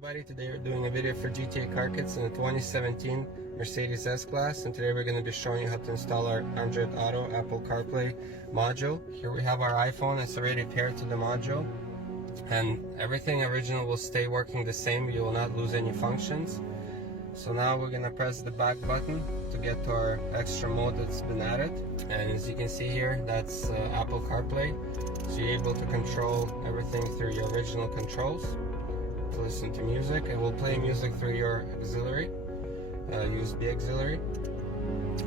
everybody, today we're doing a video for GTA Car Kits in the 2017 Mercedes S Class, and today we're going to be showing you how to install our Android Auto Apple CarPlay module. Here we have our iPhone. It's already paired to the module, and everything original will stay working the same. You will not lose any functions. So now we're going to press the back button to get to our extra mode that's been added, and as you can see here, that's Apple CarPlay. So you're able to control everything through your original controls. To listen to music, it will play music through your auxiliary, USB auxiliary,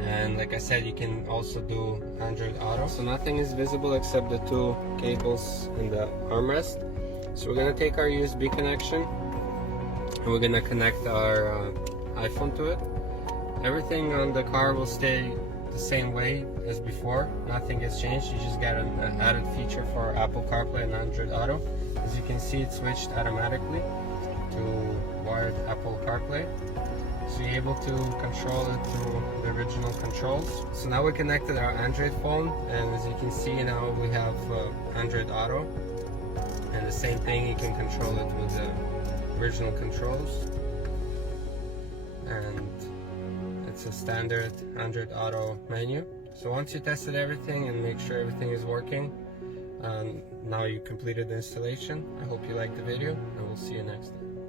and like I said, you can also do Android Auto. So nothing is visible except the two cables in the armrest. So we're going to take our USB connection and we're going to connect our iPhone to it. Everything on the car will stay the same way as before. Nothing has changed. You just got an added feature for Apple CarPlay and Android Auto. As you can see, it switched automatically to wired Apple CarPlay. So you're able to control it through the original controls. So now we connected our Android phone, and as you can see now we have Android Auto. And the same thing, you can control it with the original controls. And it's a standard Android Auto menu. So once you tested everything and make sure everything is working, now you completed the installation. I hope you liked the video, and we'll see you next time.